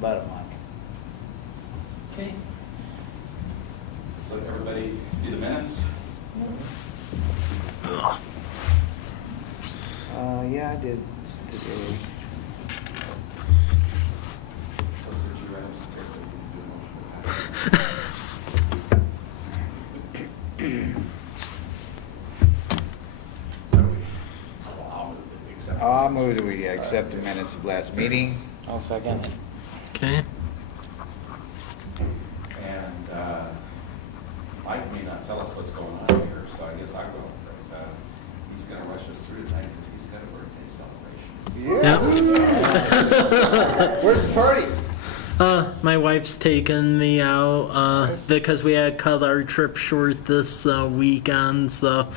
about a month. Okay. So everybody see the minutes? Yeah, I did today. So since you read them, so quickly, you can do a motion. I'll move that we accept. I'll move that we accept the minutes of last meeting. I'll second it. Okay. And Mike may not tell us what's going on here, so I guess I'll go. But he's going to rush us through tonight because he's got a birthday celebration. Yeah. Where's the party? My wife's taken me out because we had cut our trip short this weekend. So,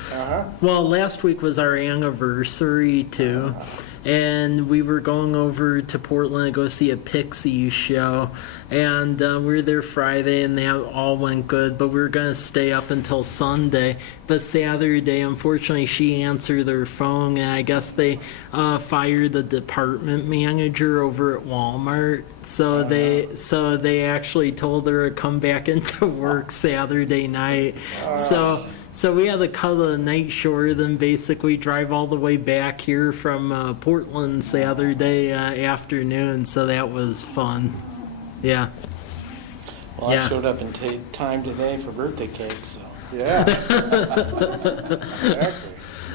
well, last week was our anniversary too, and we were going over to Portland to go see a Pixies show, and we were there Friday, and that all went good. But we were gonna stay up until Sunday. But Saturday, unfortunately, she answered her phone, and I guess they fired the department manager over at Walmart. So they actually told her to come back into work Saturday night. So we had to cut a night short and basically drive all the way back here from Portland Saturday afternoon. So that was fun. Yeah. Well, Yeah. I showed up in time today for birthday cake, so. Yeah. Exactly.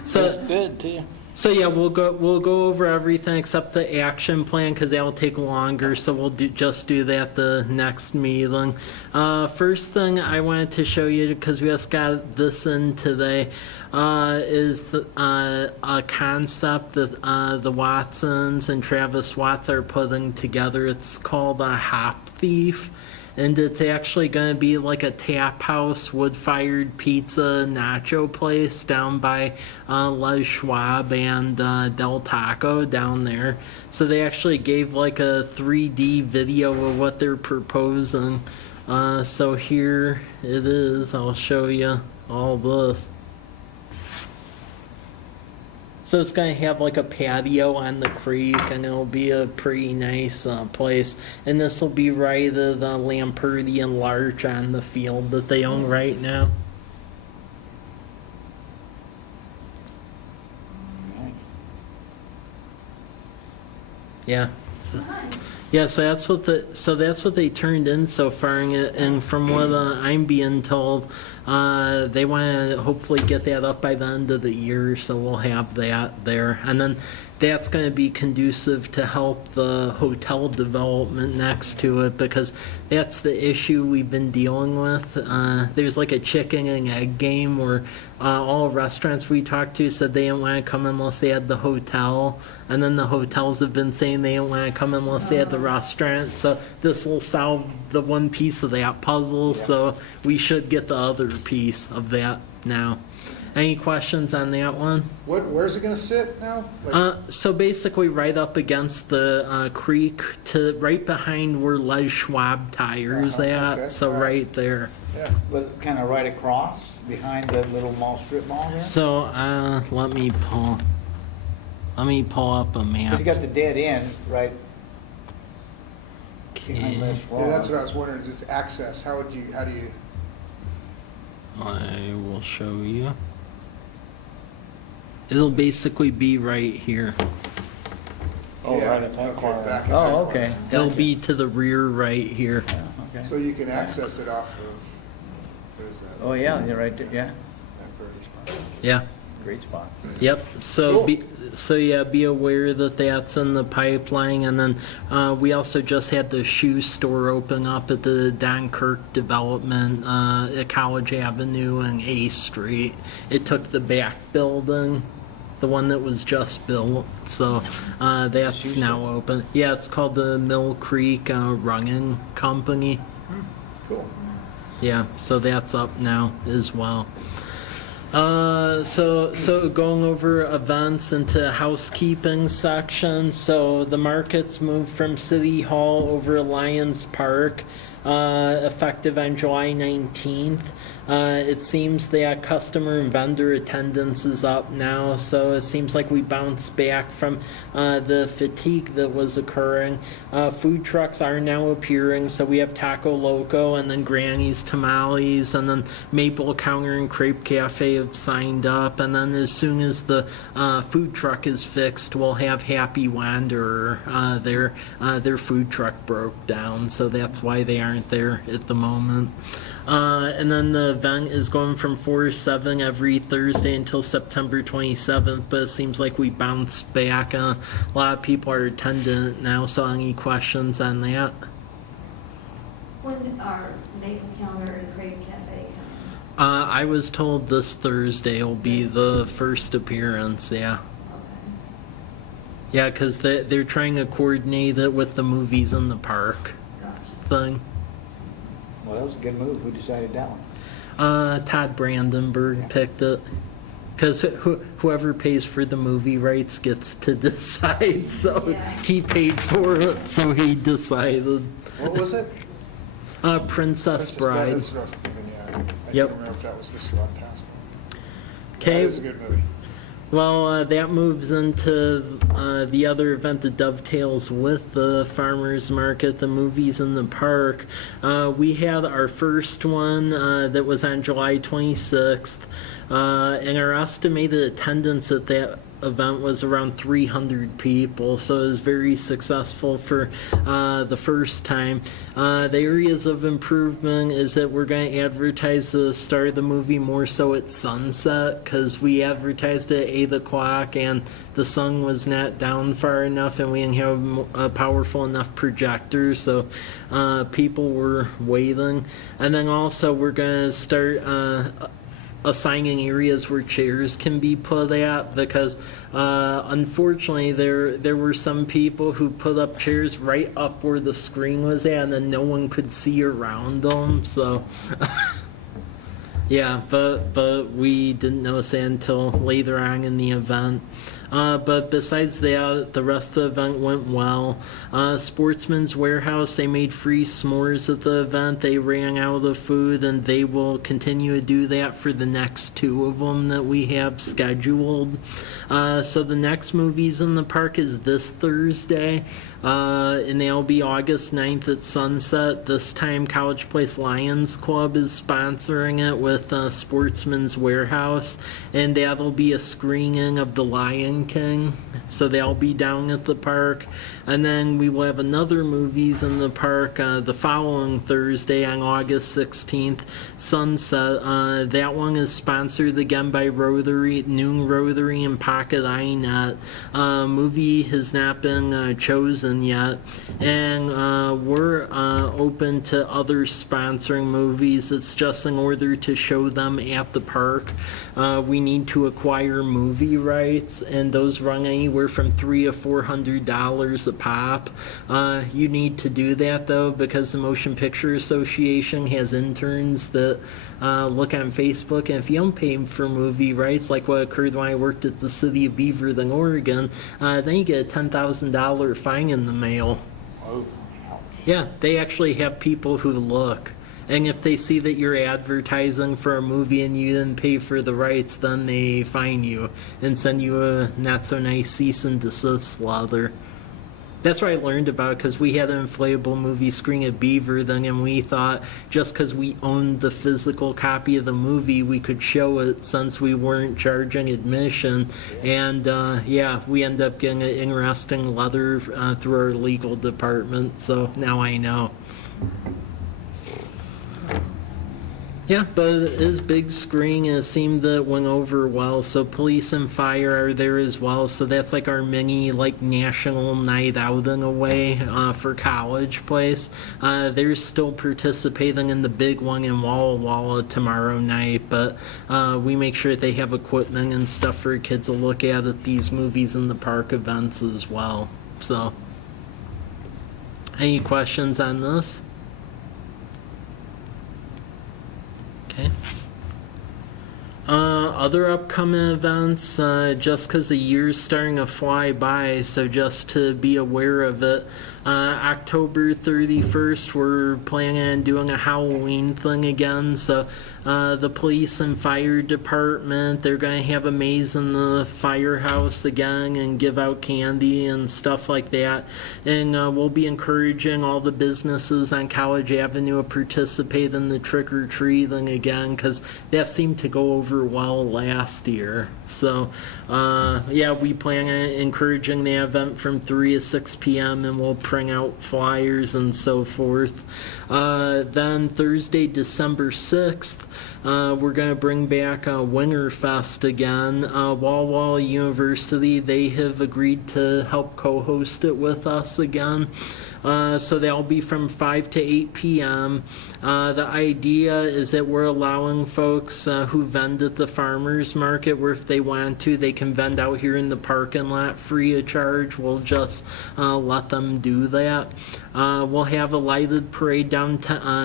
So It's good too. So yeah, we'll go over everything except the action plan because that will take longer. So we'll just do that the next meeting. First thing I wanted to show you because we just got this in today is a concept that the Watsons and Travis Watts are putting together. It's called a Hop Thief. And it's actually going to be like a tap house, wood-fired pizza nacho place down by Les Schwab and Del Taco down there. So they actually gave like a 3D video of what they're proposing. So here it is. I'll show you all this. So it's going to have like a patio on the creek, and it'll be a pretty nice place. And this will be right at the Lamperti and Larch on the field that they own right now. Yeah. So, yeah, so that's what they turned in so far, and from what I'm being told, they want to hopefully get that up by the end of the year, so we'll have that there, and then that's going to be conducive to help the hotel development next to it, because that's the issue we've been dealing with. There's like a chicken and egg game where all restaurants we talked to said they didn't want to come unless they had the hotel, and then the hotels have been saying they don't want to come unless they had the restaurant. So this will solve the one piece of that puzzle, so we should get the other piece of that now. Any questions on that one? Where's it gonna sit now? So basically right up against the creek, to right behind where Les Schwab tires at, okay. so right there. Yeah. But kind of right across behind the little mall strip mall there? So let me pull up a But map. you got the dead end right behind Okay. Les Schwab. Yeah, that's what I was wondering, is it's access, how do you, I will show you. It'll basically be right here. Oh, yeah, right at that okay, corner. back in that Oh, corner. okay. It'll Gotcha. be to the rear right here. Yeah, okay. So you can access it off of, what is that? Oh, yeah, you're right there, yeah. That British one. Yeah. Great spot. Yep. So Cool. be aware that that's in the pipeline, and then we also just had the shoe store open up at the Dunkirk development at College Avenue and A Street. It took the back building, the one that was just built, so that's now open. Yeah, it's called the Mill Creek Running Company. Cool. Yeah, so that's up now as well. So going over events into housekeeping section. So the markets moved from City Hall over to Lions Park. effective on July 19th. It seems that customer and vendor attendance is up now, so it seems like we bounced back from the fatigue that was occurring. Food trucks are now appearing, so we have Taco Loco and then Granny's Tamales, and then Maple Counter and Crepe Cafe have signed up, and then as soon as the food truck is fixed, we'll have Happy Wanderer. Their food truck broke down, so that's why they aren't there at the moment. And then the event is going from 4 to 7 every Thursday until September 27th, but it seems like we bounced back. A lot of people are attending it now, so any questions on that? When are Maple Counter and Crepe Cafe coming? I was told this Thursday will be the first appearance, yeah. Okay. Yeah, because they're trying to coordinate it with the movies in the park Gotcha. thing. Well, that was a good move. Who decided that one? Todd Brandenburg Yeah. picked it. Because whoever pays for the movie rights gets to decide. So Yeah. he paid for it, so he decided. What was it? Princess Bride. That's what I was thinking, yeah. I Yep. can't remember if that was the Slot Pass one. That Okay. is a good movie. Well, that moves into the other event that dovetails with the farmers market, the movies in the park. We had our first one that was on July 26th, and our estimated attendance at that event was around 300 people, so it was very successful for the first time. The areas of improvement is that we're going to advertise the start of the movie more so at sunset, because we advertised it at 8 o'clock and the sun was not down far enough and we didn't have a powerful enough projector, so people were waiting. And then also we're going to start assigning areas where chairs can be put at, because unfortunately there were some people who put up chairs right up where the screen was at and then no one could see around them, so yeah, but we didn't notice that until later on in the event. But besides that, the rest of the event went well. Sportsman's Warehouse, they made free s'mores at the event. They ran out of food, and they will continue to do that for the next 2 of them that we have scheduled. So the next movies in the park is this Thursday, and they'll be August 9th at sunset. This time, College Place Lions Club is sponsoring it with Sportsman's Warehouse, and that'll be a screening of The Lion King, so they'll be down at the park. And then we will have another movies in the park the following Thursday on August 16th, sunset. That one is sponsored again by Rotary, Noon Rotary and Pocket INET. Movie has not been chosen yet, and we're open to other sponsoring movies. It's just in order to show them at the park, we need to acquire movie rights, and those run anywhere from $300 to $400 a pop. You need to do that though, because the Motion Picture Association has interns that look on Facebook, and if you don't pay them for movie rights, like what occurred when I worked at the city of Beaverton, Oregon, then you get a $10,000 fine in the mail. Oh, ouch. Yeah, they actually have people who look. And if they see that you're advertising for a movie and you didn't pay for the rights, then they fine you and send you a not-so-nice cease and desist letter. That's what I learned about it, because we had an inflatable movie screen at Beaverton, and we thought just because we owned the physical copy of the movie, we could show it since we weren't charging admission. And yeah, we ended up getting an interesting letter through our legal department, so now I know. Yeah, but it is big screen, and it seemed that it went over well. So police and fire are there as well. So that's like our mini, like, national night out in a way for College Place. They're still participating in the big one in Walla Walla tomorrow night, but we make sure they have equipment and stuff for kids to look at these movies in the park events as well. So, any questions on this? Okay. Other upcoming events, just because the year's starting to fly by, so just to be aware of it. October 31st, we're planning on doing a Halloween thing again. So the police and fire department, they're going to have a maze in the firehouse again and give out candy and stuff like that. And we'll be encouraging all the businesses on College Avenue to participate in the trick-or-treating again, because that seemed to go over well last year. So yeah, we plan on encouraging the event from 3 to 6 p.m. and we'll print out flyers and so forth. Then Thursday, December 6th, we're going to bring back Winterfest again. Walla Walla University, they have agreed to help co-host it with us again. So they'll be from 5 to 8 p.m. The idea is that we're allowing folks who vend at the farmers market, where if they want to, they can vend out here in the parking lot free of charge. We'll just let them do that. We'll have a lighted parade down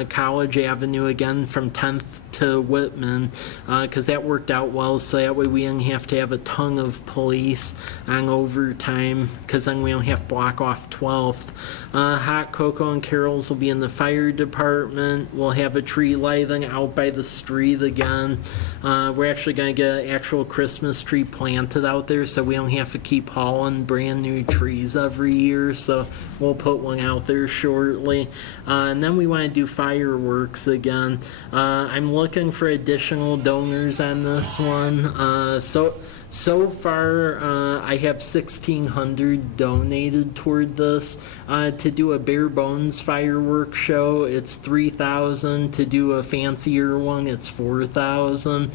College Avenue again from 10th to Whitman, because that worked out well, so that way we didn't have to have a ton of police on overtime, because then we don't have to block off 12th. Hot cocoa and carols will be in the fire department. We'll have a tree lighting out by the street again. We're actually going to get an actual Christmas tree planted out there, so we don't have to keep hauling brand new trees every year, so we'll put one out there shortly. And then we want to do fireworks again. I'm looking for additional donors on this one. So far, I have 1,600 donated toward this. To do a bare bones fireworks show, it's 3,000. To do a fancier one, it's 4,000.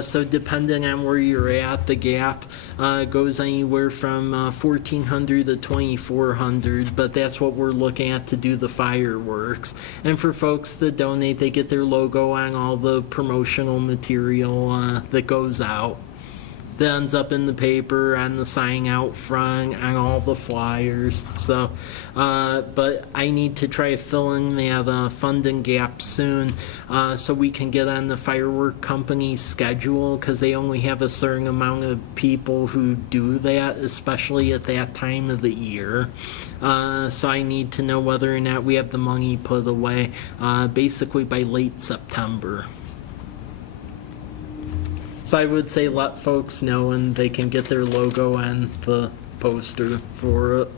So depending on where you're at, the gap goes anywhere from 1,400 to 2,400. But that's what we're looking at to do the fireworks. And for folks that donate, they get their logo on all the promotional material that goes out. That ends up in the paper, on the sign out front, on all the flyers. So, but I need to try filling that funding gap soon, so we can get on the firework company's schedule, because they only have a certain amount of people who do that, especially at that time of the year. So I need to know whether or not we have the money put away, basically by late September. So I would say let folks know, and they can get their logo on the poster for it.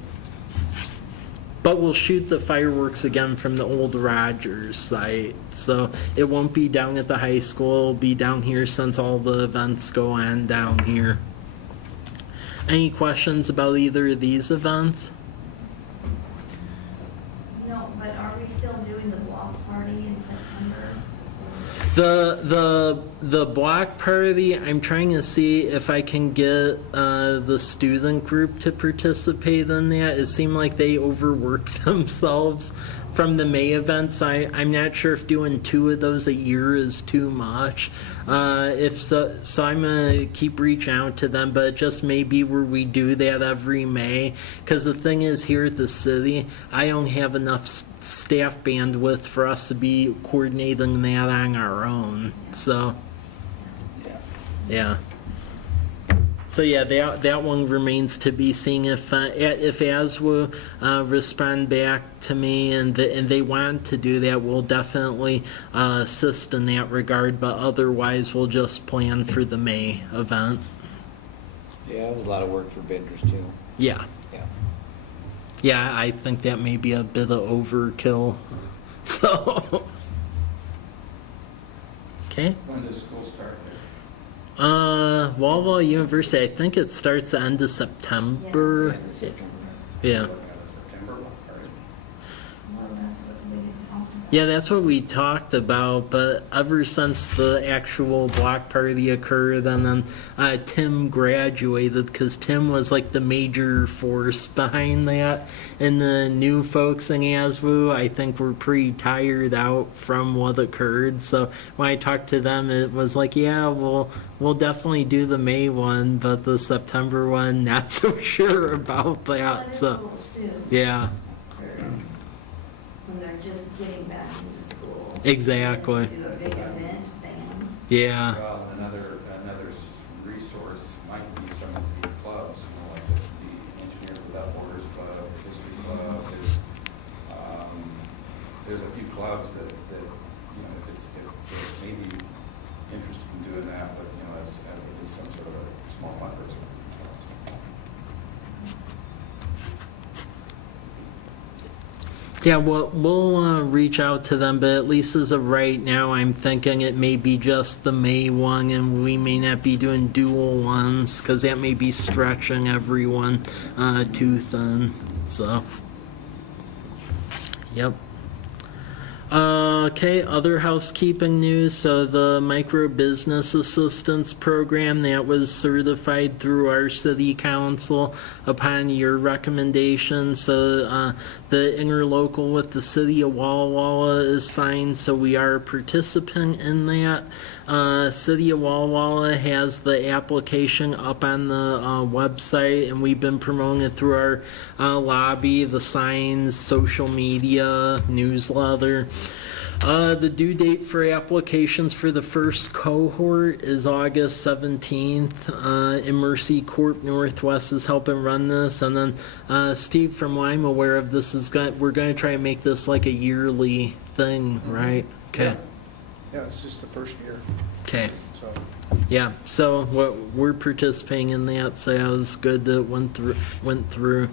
But we'll shoot the fireworks again from the old Rogers site. So it won't be down at the high school, it'll be down here since all the events go on down here. Any questions about either of these events? No, but are we still doing the block party in September? The block party, I'm trying to see if I can get the student group to participate in that. It seemed like they overworked themselves from the May events. I'm not sure if doing 2 of those a year is too much. If so I'm gonna keep reaching out to them, but it just may be where we do that every May. Because the thing is, here at the city, I don't have enough staff bandwidth for us to be coordinating that on our own. So, yeah. So yeah, that one remains to be seen. If ASWA respond back to me and they want to do that, we'll definitely assist in that regard. But otherwise, we'll just plan for the May event. Yeah, it was a lot of work for vendors too. Yeah. Yeah, I think that may be a bit of overkill. So, okay. When does school start there? Walla Walla University, I think it starts the end of September. Yeah. Looking at the September one, or- Well, that's what we had talked about. Yeah, that's what we talked about, but ever since the actual block party occurred, and then Tim graduated, because Tim was like the major force behind that, and the new folks in ASWU, I think, were pretty tired out from what occurred. So when I talked to them, it was like, yeah, we'll definitely do the May one, but the September one, not so sure about Well, that. it's a So little soon. yeah, When they're just getting back into school. Exactly. To do a big event, bam. yeah. Well, another there's a few clubs that, you know, if they may be interested in doing that, but, you know, as it is some sort of a small fundraiser. Yeah, we'll reach out to them, but at least as of right now, I'm thinking it may be just the May one, and we may not be doing dual ones, because that may be stretching everyone too thin, so. Yep. Okay, other housekeeping news. So the micro business assistance program that was certified through our city council upon your recommendation. So the interlocal with the city of Walla Walla is signed, so we are a participant in that. City of Walla Walla has the application up on the website, and we've been promoting it through our lobby, the signs, social media, newsletter. The due date for applications for the first cohort is August 17th. In Mercy Corp Northwest is helping run this, and then Steve, from what I'm aware of, we're going to try and make this like a yearly thing, right? Okay. Yeah, it's just the first year, Okay. so. Yeah, so we're participating in that, so it was good that it went through.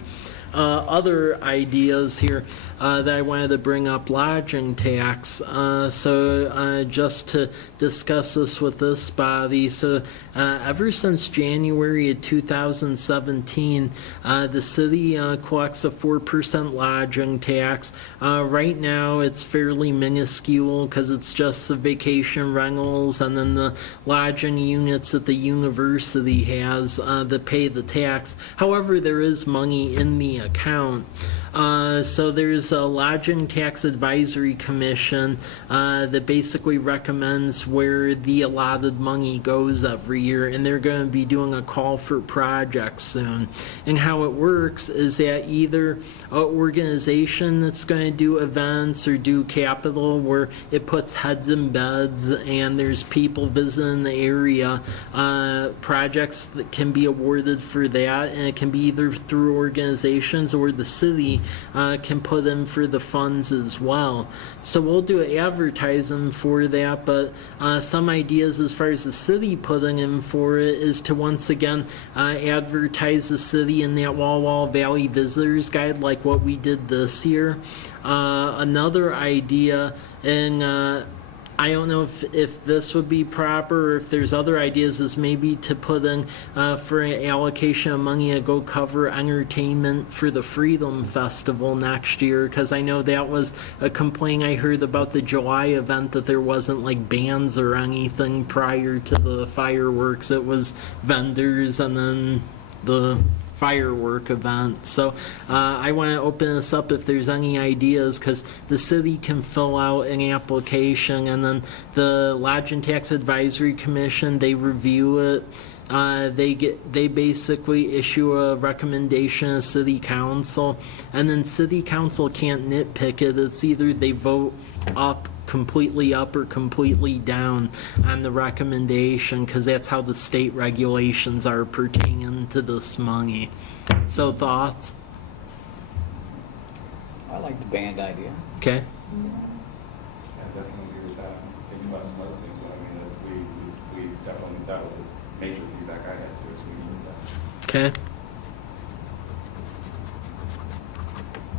Other ideas here that I wanted to bring up, lodging tax. So just to discuss this with this body, so ever since January of 2017, the city collects a 4% lodging tax. Right now, it's fairly minuscule because it's just the vacation rentals and then the lodging units that the university has that pay the tax. However, there is money in the account. So there's a lodging tax advisory commission that basically recommends where the allotted money goes every year, and they're going to be doing a call for projects soon. And how it works is that either an organization that's going to do events or do capital where it puts heads in beds and there's people visiting the area, projects that can be awarded for that, and it can be either through organizations or the city can put in for the funds as well. So we'll do advertising for that, but some ideas as far as the city putting in for it is to once again advertise the city in that Walla Walla Valley Visitors Guide like what we did this year. Another idea, and I don't know if this would be proper or if there's other ideas, is maybe to put in for an allocation of money to go cover entertainment for the Freedom Festival next year, because I know that was a complaint I heard about the July event, that there wasn't like bands or anything prior to the fireworks. It was vendors and then the firework event. So I want to open this up if there's any ideas, because the city can fill out an application, and then the Lodging Tax Advisory Commission, they review it. They basically issue a recommendation to city council, and then city council can't nitpick it. It's either they vote completely up or completely down on the recommendation, because that's how the state regulations are pertaining to this money. So thoughts? I like the band idea. Okay. Yeah, definitely agree with that. Thinking about some other things, but I mean, we definitely, that was the major feedback I had too, is we needed that. Okay.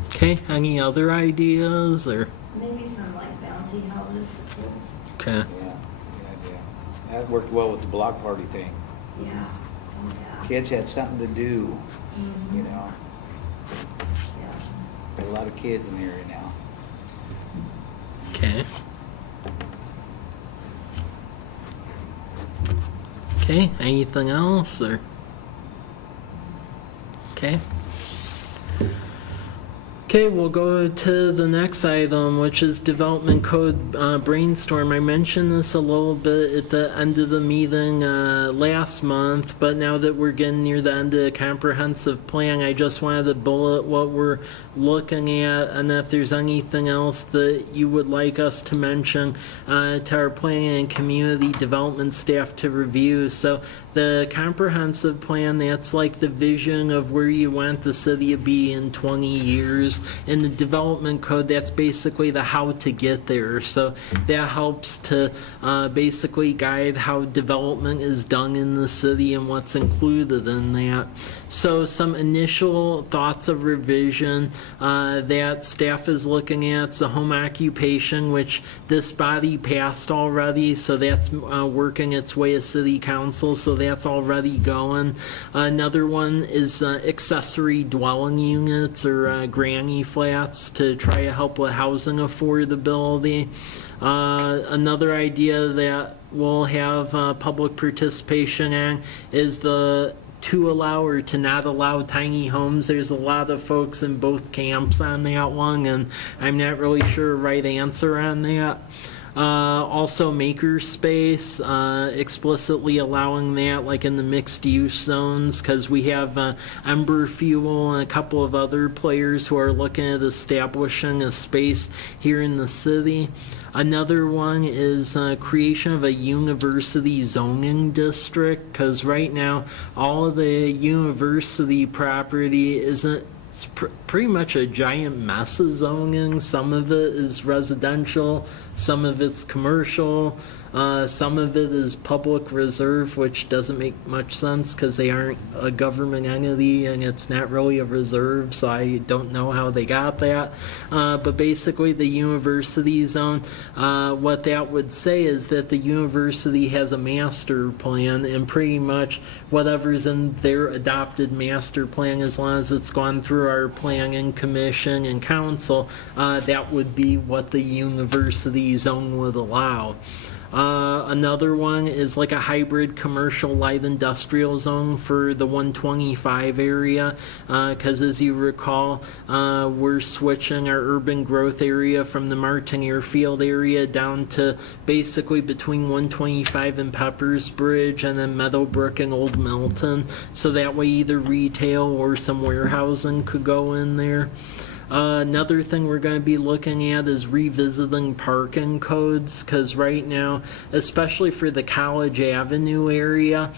Okay, any other ideas or? Maybe some like bouncy houses for kids. Okay. Yeah, good idea. That worked well with the block party thing. Yeah. Oh, yeah. Kids had something to do, Mhm. you know. Yeah. Got a lot of kids in the area now. Okay. Okay, anything else or? Okay. Okay, we'll go to the next item, which is development code brainstorm. I mentioned this a little bit at the end of the meeting last month, but now that we're getting near the end of the comprehensive plan, I just wanted to bullet what we're looking at, and if there's anything else that you would like us to mention to our planning and community development staff to review. So the comprehensive plan, that's like the vision of where you want the city to be in 20 years. in the development code, that's basically the how to get there. So that helps to basically guide how development is done in the city and what's included in that. So some initial thoughts of revision that staff is looking at, the home occupation, which this body passed already, so that's working its way to city council, so that's already going. Another one is accessory dwelling units or granny flats to try to help with housing affordability. Another idea that we'll have public participation in is the to allow or to not allow tiny homes. There's a lot of folks in both camps on that one, and I'm not really sure right answer on that. Also makerspace, explicitly allowing that like in the mixed use zones, because we have Ember Fuel and a couple of other players who are looking at establishing a space here in the city. Another one is creation of a university zoning district, because right now all of the university property isn't, it's pretty much a giant mess of zoning. Some of it is residential, some of it's commercial, some of it is public reserve, which doesn't make much sense because they aren't a government entity and it's not really a reserve, so I don't know how they got that. But basically the university zone, what that would say is that the university has a master plan, and pretty much whatever's in their adopted master plan, as long as it's gone through our planning commission and council, that would be what the university zone would allow. Another one is like a hybrid commercial light industrial zone for the 125 area, because as you recall, we're switching our urban growth area from the Martin Airfield area down to basically between 125 and Peppers Bridge and then Meadowbrook and Old Milton, so that way either retail or some warehousing could go in there. Another thing we're going to be looking at is revisiting parking codes, because right now, especially for the College Avenue area,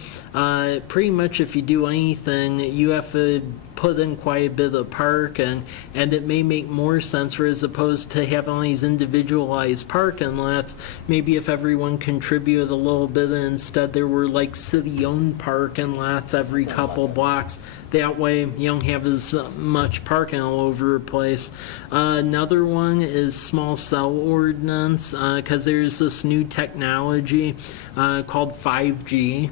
pretty much if you do anything, you have to put in quite a bit of parking, and it may make more sense for, as opposed to having all these individualized parking lots, maybe if everyone contributed a little bit and instead there were like city-owned parking lots every couple blocks. That way you don't have as much parking all over the place. Another one is small cell ordinance, because there's this new technology called 5G.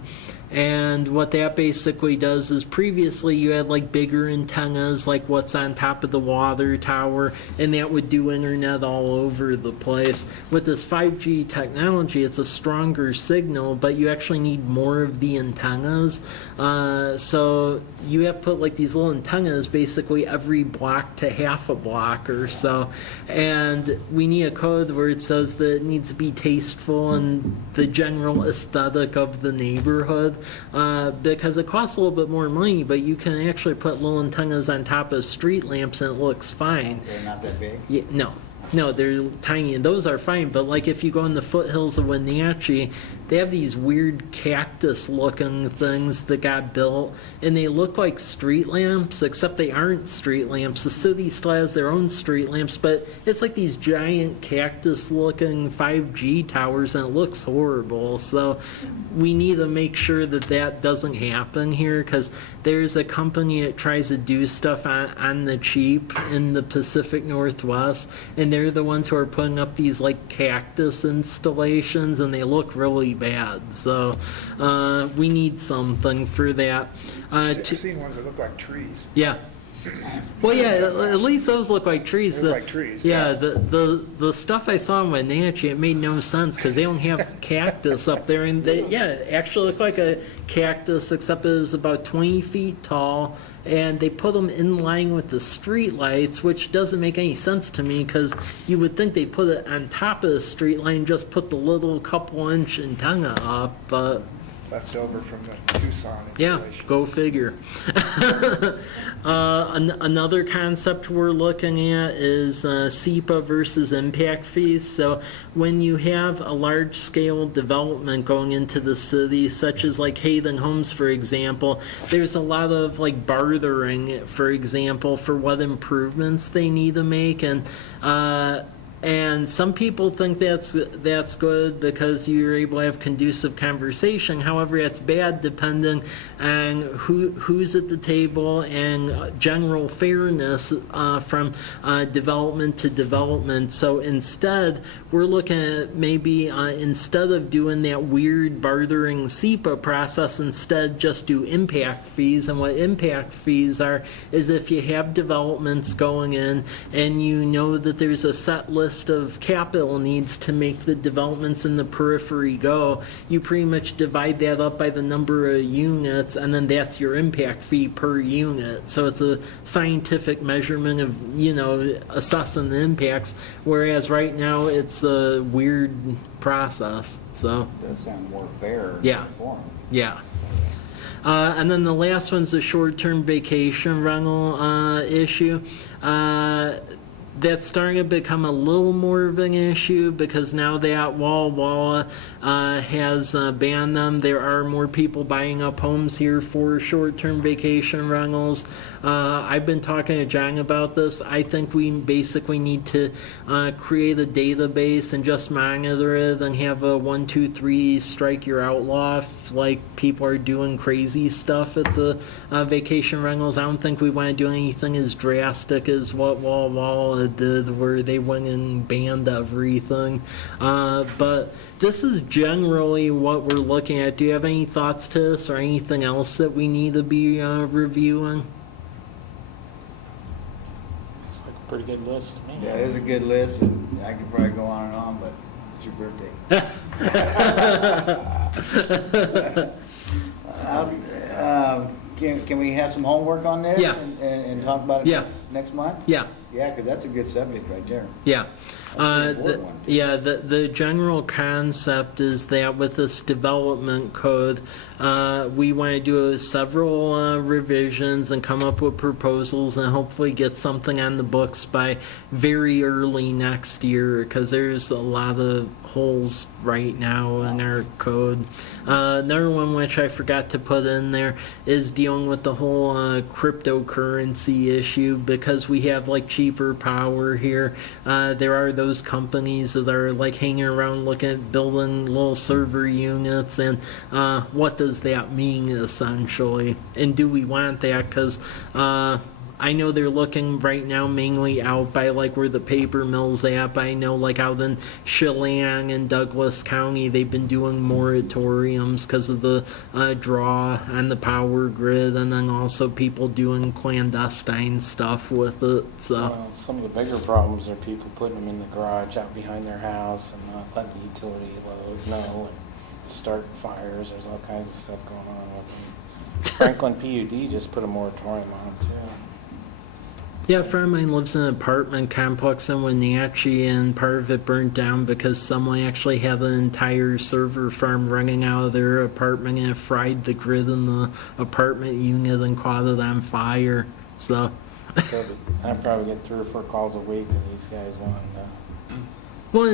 And what that basically does is previously you had like bigger antennas like what's on top of the water tower, and that would do internet all over the place. With this 5G technology, it's a stronger signal, but you actually need more of the antennas. So you have to put like these little antennas basically every block to half a block or so. And we need a code where it says that it needs to be tasteful and the general aesthetic of the neighborhood. Because it costs a little bit more money, but you can actually put little antennas on top of street lamps and it looks fine. They're not that big? Yeah, no, they're tiny, and those are fine, but like if you go in the foothills of Wenatchee, they have these weird cactus-looking things that got built, and they look like street lamps, except they aren't street lamps. The city still has their own street lamps, but it's like these giant cactus-looking 5G towers, and it looks horrible. So we need to make sure that that doesn't happen here, because there's a company that tries to do stuff on the cheap in the Pacific Northwest, and they're the ones who are putting up these like cactus installations, and they look really bad. So we need something for that. I've seen ones that look like trees. Yeah. Well, yeah, at least those look like trees. They look like trees, Yeah, yeah. the stuff I saw in Wenatchee, it made no sense because they don't have cactus up there, and they, yeah, it actually looked like a cactus, except it was about 20 feet tall, and they put them in line with the street lights, which doesn't make any sense to me because you would think they'd put it on top of the street light and just put the little couple-inch antenna up, but left over from the Tucson Yeah, installation. go figure. Another concept we're looking at is SEPA versus impact fees. So when you have a large-scale development going into the city, such as like Hayden Homes, for example, there's a lot of like bartering, for example, for what improvements they need to make, and some people think that's good because you're able to have conducive conversation. However, it's bad depending on who's at the table and general fairness from development to development. So instead, we're looking at maybe instead of doing that weird bartering SEPA process, instead just do impact fees. And what impact fees are is if you have developments going in and you know that there's a set list of capital needs to make the developments in the periphery go, you pretty much divide that up by the number of units, and then that's your impact fee per unit. So it's a scientific measurement of, assessing the impacts, whereas right now it's a weird process. So Does sound more fair. Yeah. For 'em. yeah. And then the last one's a short-term vacation rental issue. That's starting to become a little more of an issue because now that Walla has banned them, there are more people buying up homes here for short-term vacation rentals. I've been talking to John about this. I think we basically need to create a database and just monitor it and have a 1, 2, 3 strike your outlaw if, like, people are doing crazy stuff at the vacation rentals. I don't think we want to do anything as drastic as what Walla did where they went and banned everything. But this is generally what we're looking at. Do you have any thoughts to this or anything else that we need to be reviewing? It's like a pretty good list to me. Yeah, it is a good list, and I could probably go on and on, but it's your birthday. Can we have some homework on this? Yeah. And talk about it Yeah. next month? Yeah. Yeah, because that's a good subject right there. Yeah. That's a good one. The general concept is that with this development code, we want to do several revisions and come up with proposals and hopefully get something on the books by very early next year because there's a lot of holes right now in our code. Another one which I forgot to put in there is dealing with the whole cryptocurrency issue because we have like cheaper power here. There are those companies that are like hanging around looking at building little server units, and what does that mean essentially? And do we want that? Because I know they're looking right now mainly out by like where the paper mill's at, but I know like out in Chelan and Douglas County, they've been doing moratoriums because of the draw on the power grid, and then also people doing clandestine stuff with it. So Well, some of the bigger problems are people putting them in the garage out behind their house and not letting the utility load know and start fires. There's all kinds of stuff going on with them. Franklin PUD just put a moratorium on them too. yeah, a friend of mine lives in an apartment complex in Wenatchee, and part of it burnt down because someone actually had an entire server farm running out of their apartment and it fried the grid in the apartment unit and caught it on fire. So, I probably get 3 or 4 calls a week of these guys wanting to. well,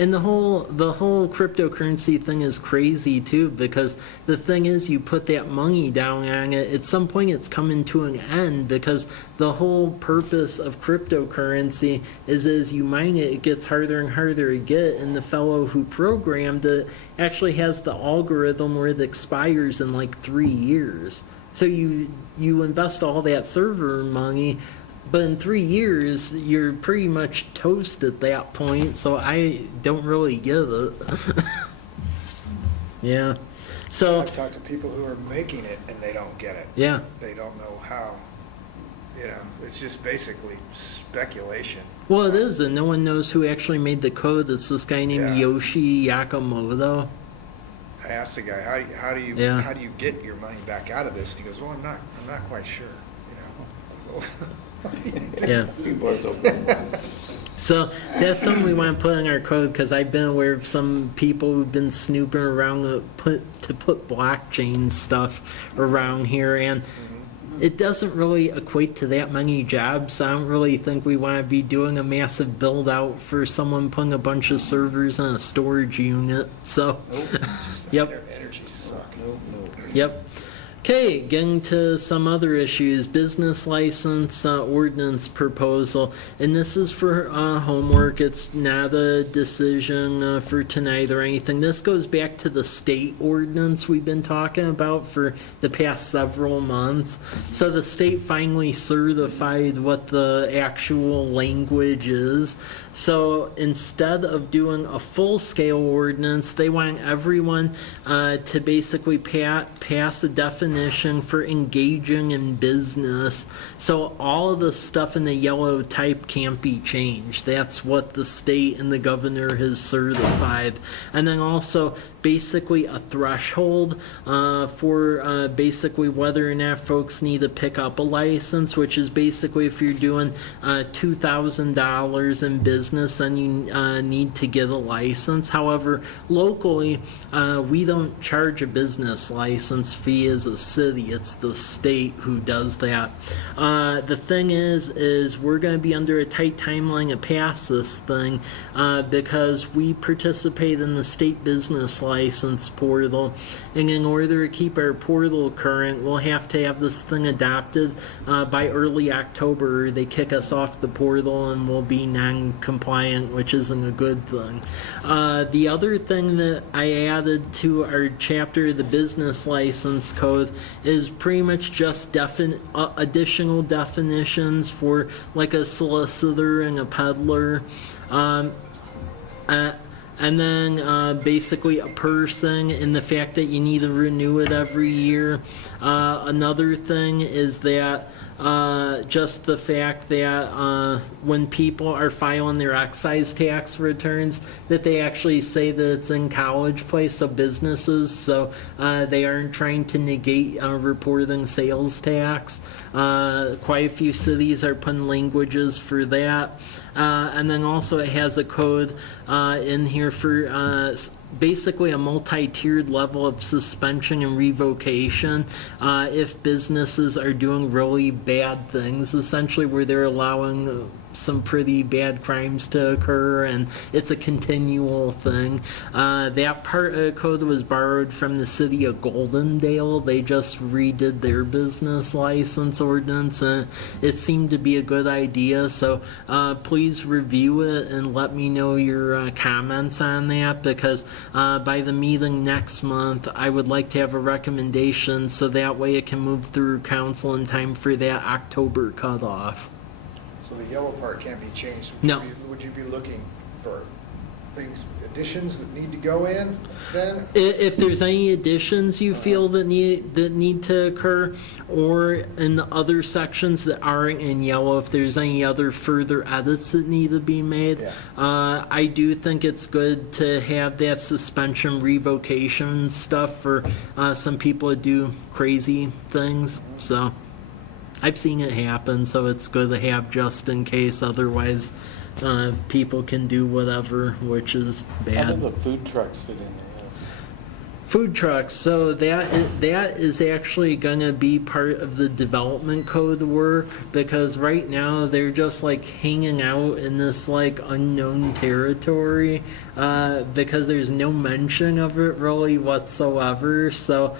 and the whole cryptocurrency thing is crazy too, because the thing is, you put that money down on it, at some point it's coming to an end, because the whole purpose of cryptocurrency is as you mine it, it gets harder and harder to get, and the fellow who programmed it actually has the algorithm where it expires in like 3 years. So you invest all that server money, but in 3 years, you're pretty much toast at that point, so I don't really get it. Yeah. So, I've talked to people who are making it and they don't get it. yeah. They don't know how. It's just basically speculation. Well, it is, and no one knows who actually made the code. It's this guy named Yeah. Yoshi Yakamoto. I asked the guy, how do you Yeah. how do you get your money back out of this? And he goes, well, I'm not quite sure. Yeah. People are so cool. So that's something we want to put in our code, because I've been aware of some people who've been snooping around to put blockchain stuff around here, and it doesn't really equate to that many jobs. So I don't really think we want to be doing a massive build out for someone putting a bunch of servers in a storage unit. So, yep. Their energy suck. Yep. Okay, getting to some other issues. Business license ordinance proposal. And this is for homework. It's not a decision for tonight or anything. This goes back to the state ordinance we've been talking about for the past several months. So the state finally certified what the actual language is. So instead of doing a full-scale ordinance, they want everyone to basically pass a definition for engaging in business. So all of the stuff in the yellow type can't be changed. That's what the state and the governor has certified. And then also basically a threshold for basically whether or not folks need to pick up a license, which is basically if you're doing $2,000 in business, then you need to get a license. However, locally, we don't charge a business license fee as a city. It's the state who does that. The thing is we're going to be under a tight timeline to pass this thing because we participate in the state business license portal, and in order to keep our portal current, we'll have to have this thing adopted by early October. They kick us off the portal and we'll be non-compliant, which isn't a good thing. The other thing that I added to our chapter of the business license code is pretty much just additional definitions for like a solicitor and a peddler. And then basically a person, and the fact that you need to renew it every year. Another thing is that just the fact that when people are filing their excise tax returns, that they actually say that it's in College Place, so businesses, so they aren't trying to negate reporting sales tax. Quite a few cities are putting languages for that. And then also it has a code in here for basically a multi-tiered level of suspension and revocation if businesses are doing really bad things, essentially where they're allowing some pretty bad crimes to occur, and it's a continual thing. That part of the code was borrowed from the city of Goldendale. They just redid their business license ordinance, and it seemed to be a good idea. So please review it and let me know your comments on that, because by the meeting next month, I would like to have a recommendation so that way it can move through council in time for that October cutoff. So the yellow part can't be changed. No. Would you be looking for things, additions that need to go in then? If there's any additions you feel that need to occur, or in the other sections that aren't in yellow, if there's any other further edits that need to be made, I do think it's good to have that suspension revocation stuff for some people that do crazy things. So I've seen it happen, so it's good to have just in case. Otherwise, people can do whatever, which is bad. How do the food trucks fit into this? Food trucks, so that is actually going to be part of the development code work, because right now they're just like hanging out in this like unknown territory because there's no mention of it really whatsoever. So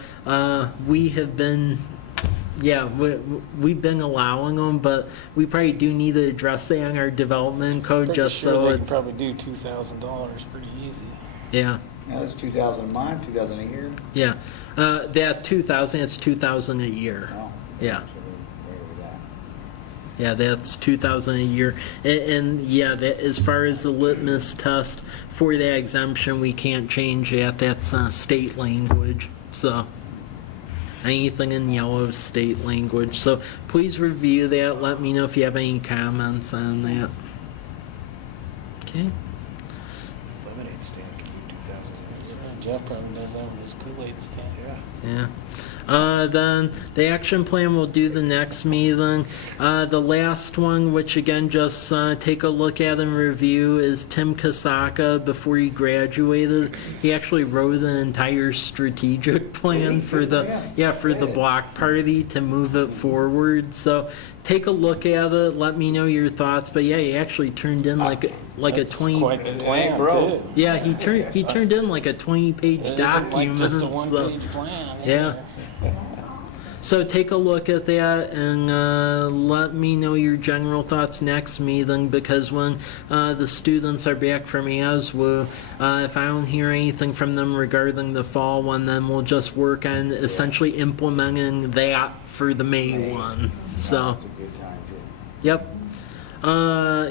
we have been... Yeah, we've been allowing them, but we probably do need to address that in our development code, Pretty just sure so they can it's... probably do $2,000 pretty easy. Yeah, Now, that's 2,000 a month, 2,000 a year? yeah. That 2,000, it's 2,000 a year. No. Yeah. So we're way over that. Yeah, that's 2,000 a year. And yeah, that, as far as the litmus test for that exemption, we can't change that. That's state language, so... Anything in yellow is state language. So please review that. Let me know if you have any comments on that. Okay. Lemonade stand can do 2,000. Jeff probably does that with his Kool-Aid stand. Yeah. Then the action plan we'll do the next meeting. The last one, which again, just take a look at and review, is Tim Kasaka. Before he graduated, he actually wrote an entire strategic plan for the block party to move it forward. So take a look at it. Let me know your thoughts. But yeah, he actually turned in like a That's 20. quite the plan, bro. too. Yeah, he turned in like a 20-page It isn't document. like just a so- one-page plan. Yeah. So take a look at that and let me know your general thoughts next meeting, because when the students are back from ASWU, if I don't hear anything from them regarding the fall one, then we'll just work on essentially implementing that for the May one. So, It's a good time too. yep.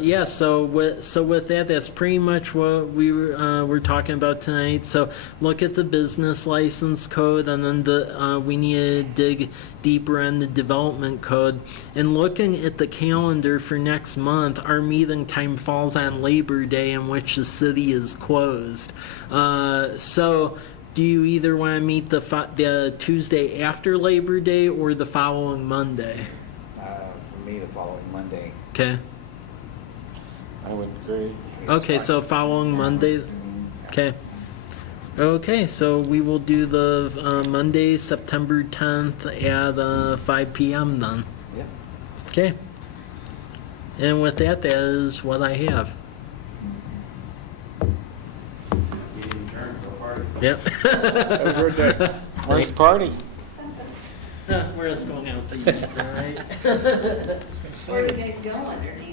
Yeah, so with that, that's pretty much what we were talking about tonight. So look at the business license code, and then we need to dig deeper on the development code. And looking at the calendar for next month, our meeting time falls on Labor Day, in which the city is closed. So do you either want to meet the Tuesday after Labor Day or the following Monday? For me, the following Monday. Okay. I would agree. Okay, so following Monday. Okay. Okay, so we will do the Monday, September 10th at 5 p.m. then. Yeah. Okay. And with that, that is what I have. Meeting adjourned, go party. Yep. Have a great day. Where's the party? We're just going out to eat, all right? Where are you guys going underneath?